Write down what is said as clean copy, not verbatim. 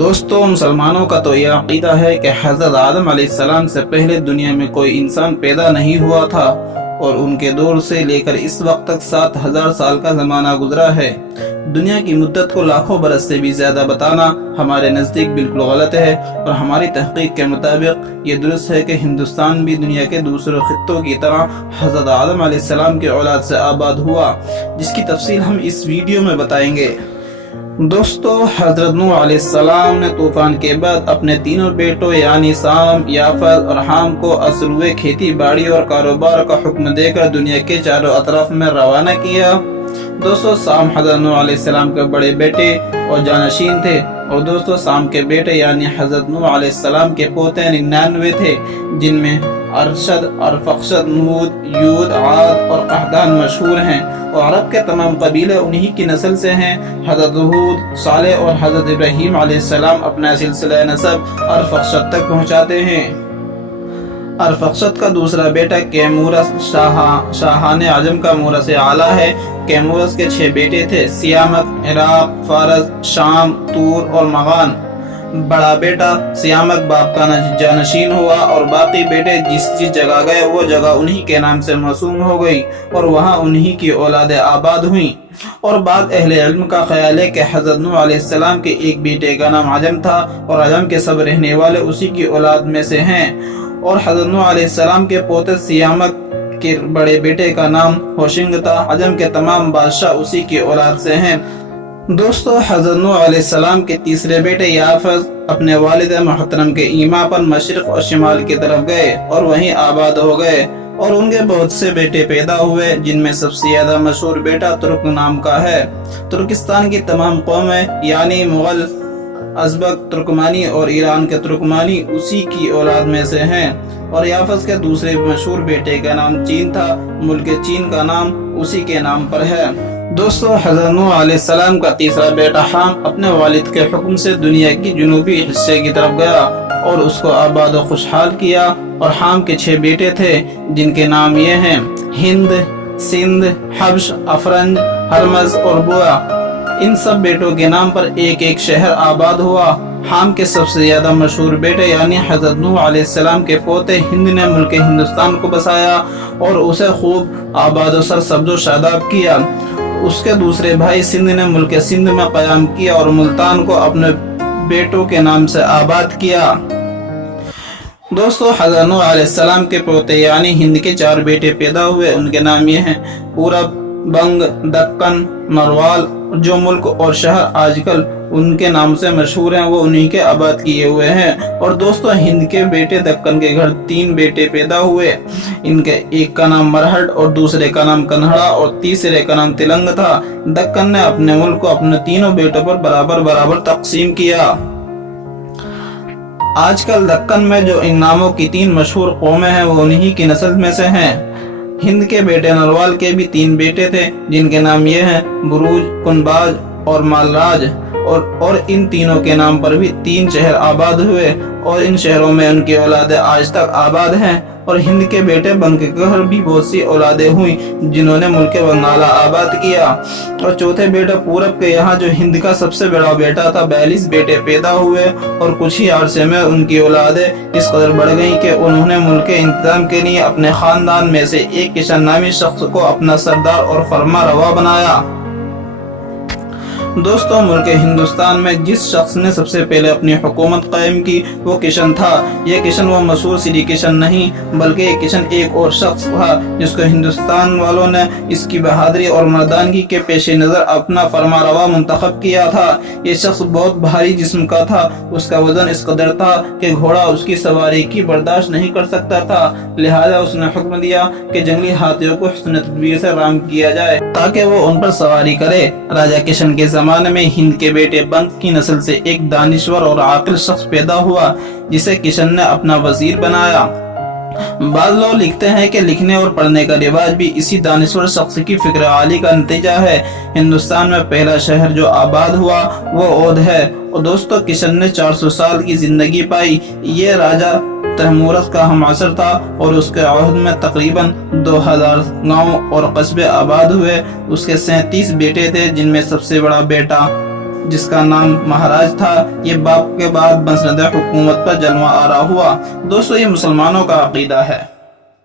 دوستوں، مسلمانوں کا تو یہ عقیدہ ہے کہ حضرت آدم علیہ السلام سے پہلے دنیا میں کوئی انسان پیدا نہیں ہوا تھا اور ان کے دور سے لے کر اس وقت تک 7000 سال کا زمانہ گزرا ہے۔ دنیا کی مدت کو لاکھوں برس سے بھی زیادہ بتانا ہمارے نزدیک بالکل غلط ہے، اور ہماری تحقیق کے مطابق یہ درست ہے کہ ہندوستان بھی دنیا کے دوسرے خطوں کی طرح حضرت آدم علیہ السلام کے اولاد سے آباد ہوا، جس کی تفصیل ہم اس ویڈیو میں بتائیں گے۔ دوستو، حضرت نوح علیہ السلام نے طوفان کے بعد اپنے تینوں بیٹوں یعنی سام، یافت اور حام کو ازروئے کھیتی باڑی اور کاروبار کا حکم دے کر دنیا کے چاروں اطراف میں روانہ کیا۔ دوستو، سام حضرت نوح علیہ السلام کے بڑے بیٹے اور جانشین تھے، اور دوستو سام کے بیٹے یعنی حضرت نوح علیہ السلام کے پوتے 99 تھے، جن میں ارشد، ارفخشد، نود، یود، عاد اور قحطان مشہور ہیں، اور عرب کے تمام قبیلے انہی کی نسل سے ہیں۔ حضرت ہود، صالح اور حضرت ابراہیم علیہ السلام اپنا سلسلہ نسب ارفخشد تک پہنچاتے ہیں۔ ارفخشد کا دوسرا بیٹا کیمورس شاہان عجم کا مورث اعلیٰ ہے۔ کیمورس کے 6 بیٹے تھے: سیامک، عراق، فارس، شام، تور اور مغان۔ بڑا بیٹا سیامک باپ کا جانشین ہوا، اور باقی بیٹے جس جگہ گئے وہ جگہ انہی کے نام سے موسوم ہو گئی، اور وہاں انہی کی اولادیں آباد ہوئیں۔ اور بعض اہل علم کا خیال ہے کہ حضرت نوح علیہ السلام کے ایک بیٹے کا نام عجم تھا، اور عجم کے سب رہنے والے اسی کی اولاد میں سے ہیں، اور حضرت نوح علیہ السلام کے پوتے سیامک کے بڑے بیٹے کا نام ہوشنگ تھا۔ عجم کے تمام بادشاہ اسی کی اولاد سے ہیں۔ دوستو، حضرت نوح علیہ السلام کے تیسرے بیٹے یافت اپنے والد محترم کے ایما پر مشرق اور شمال کی طرف گئے اور وہیں آباد ہو گئے، اور ان کے بہت سے بیٹے پیدا ہوئے، جن میں سب سے زیادہ مشہور بیٹا ترک نام کا ہے۔ ترکستان کی تمام قومیں یعنی مغل، ازبک ترکمانی اور ایران کے ترکمانی اسی کی اولاد میں سے ہیں، اور یافت کے دوسرے مشہور بیٹے کا نام چین تھا۔ ملک چین کا نام اسی کے نام پر ہے۔ دوستو، حضرت نوح علیہ السلام کا تیسرا بیٹا حام اپنے والد کے حکم سے دنیا کی جنوبی حصے کی طرف گیا اور اس کو آباد و خوشحال کیا، اور حام کے 6 بیٹے تھے، جن کے نام یہ ہیں: ہند، سندھ، حبش، افرنج، ہرمز اور بوا۔ ان سب بیٹوں کے نام پر ایک ایک شہر آباد ہوا۔ حام کے سب سے زیادہ مشہور بیٹے یعنی حضرت نوح علیہ السلام کے پوتے ہند نے ملک ہندوستان کو بسایا اور اسے خوب آباد و سرسبز و شاداب کیا۔ اس کے دوسرے بھائی سندھ نے ملک سندھ میں قیام کیا اور ملتان کو اپنے بیٹوں کے نام سے آباد کیا۔ دوستو، حضرت نوح علیہ السلام کے پوتے یعنی ہند کے 4 بیٹے پیدا ہوئے۔ ان کے نام یہ ہیں: پورب، بنگ، دکن، مروال۔ جو ملک اور شہر آج کل ان کے نام سے مشہور ہیں وہ انہی کے آباد کیے ہوئے ہیں۔ اور دوستو، ہند کے بیٹے دکن کے گھر 3 بیٹے پیدا ہوئے۔ ان کے ایک کا نام مرہٹ اور دوسرے کا نام کنہڑا اور تیسرے کا نام تلنگ تھا۔ دکن نے اپنے ملک کو اپنے تینوں بیٹوں پر برابر تقسیم کیا۔ آج کل دکن میں جو ان ناموں کی 3 مشہور قومیں ہیں وہ انہی کی نسل میں سے ہیں۔ ہند کے بیٹے نروال کے بھی 3 بیٹے تھے، جن کے نام یہ ہیں: بروج، کنباج اور مالراج، اور ان تینوں کے نام پر بھی 3 شہر آباد ہوئے، اور ان شہروں میں ان کی اولادیں آج تک آباد ہیں۔ اور ہند کے بیٹے بنگ کے گھر بھی بہت سی اولادیں ہوئیں، جنہوں نے ملک بنگالہ آباد کیا۔ اور چوتھے بیٹے پورب کے یہاں جو ہند کا سب سے بڑا بیٹا تھا، 42 بیٹے پیدا ہوئے، اور کچھ ہی عرصے میں ان کی اولادیں اس قدر بڑھ گئیں کہ انہوں نے ملک انتظام کے لیے اپنے خاندان میں سے ایک کشن نامی شخص کو اپنا سردار اور فرما روا بنایا۔ دوستو، ملک ہندوستان میں جس شخص نے سب سے پہلے اپنی حکومت قائم کی وہ کشن تھا۔ یہ کشن وہ مشہور سری کشن نہیں، بلکہ یہ کشن ایک اور شخص تھا جس کو ہندوستان والوں نے اس کی بہادری اور مردانگی کے پیش نظر اپنا فرما روا منتخب کیا تھا۔ یہ شخص بہت بھاری جسم کا تھا، اس کا وزن اس قدر تھا کہ گھوڑا اس کی سواری کی برداشت نہیں کر سکتا تھا، لہذا اس نے حکم دیا کہ جنگلی ہاتھیوں کو حسن تدبیر سے رام کیا جائے تاکہ وہ ان پر سواری کرے۔ راجہ کشن کے زمانے میں ہند کے بیٹے بنگ کی نسل سے ایک دانشور اور عاقل شخص پیدا ہوا جسے کشن نے اپنا وزیر بنایا۔ بعض لوگ لکھتے ہیں کہ لکھنے اور پڑھنے کا رواج بھی اسی دانشور شخص کی فکر عالی کا نتیجہ ہے۔ ہندوستان میں پہلا شہر جو آباد ہوا وہ اودھ ہے، اور دوستو کشن نے 400 سال کی زندگی پائی۔ یہ راجہ تیمورس کا ہم عصر تھا، اور اس کے عہد میں تقریباً 2000 گاؤں اور قصبے آباد ہوئے۔ اس کے 37 بیٹے تھے، جن میں سب سے بڑا بیٹا جس کا نام مہاراج تھا، یہ باپ کے بعد مسند حکومت پر جلوہ آرا ہوا۔ دوستو، یہ مسلمانوں کا عقیدہ ہے۔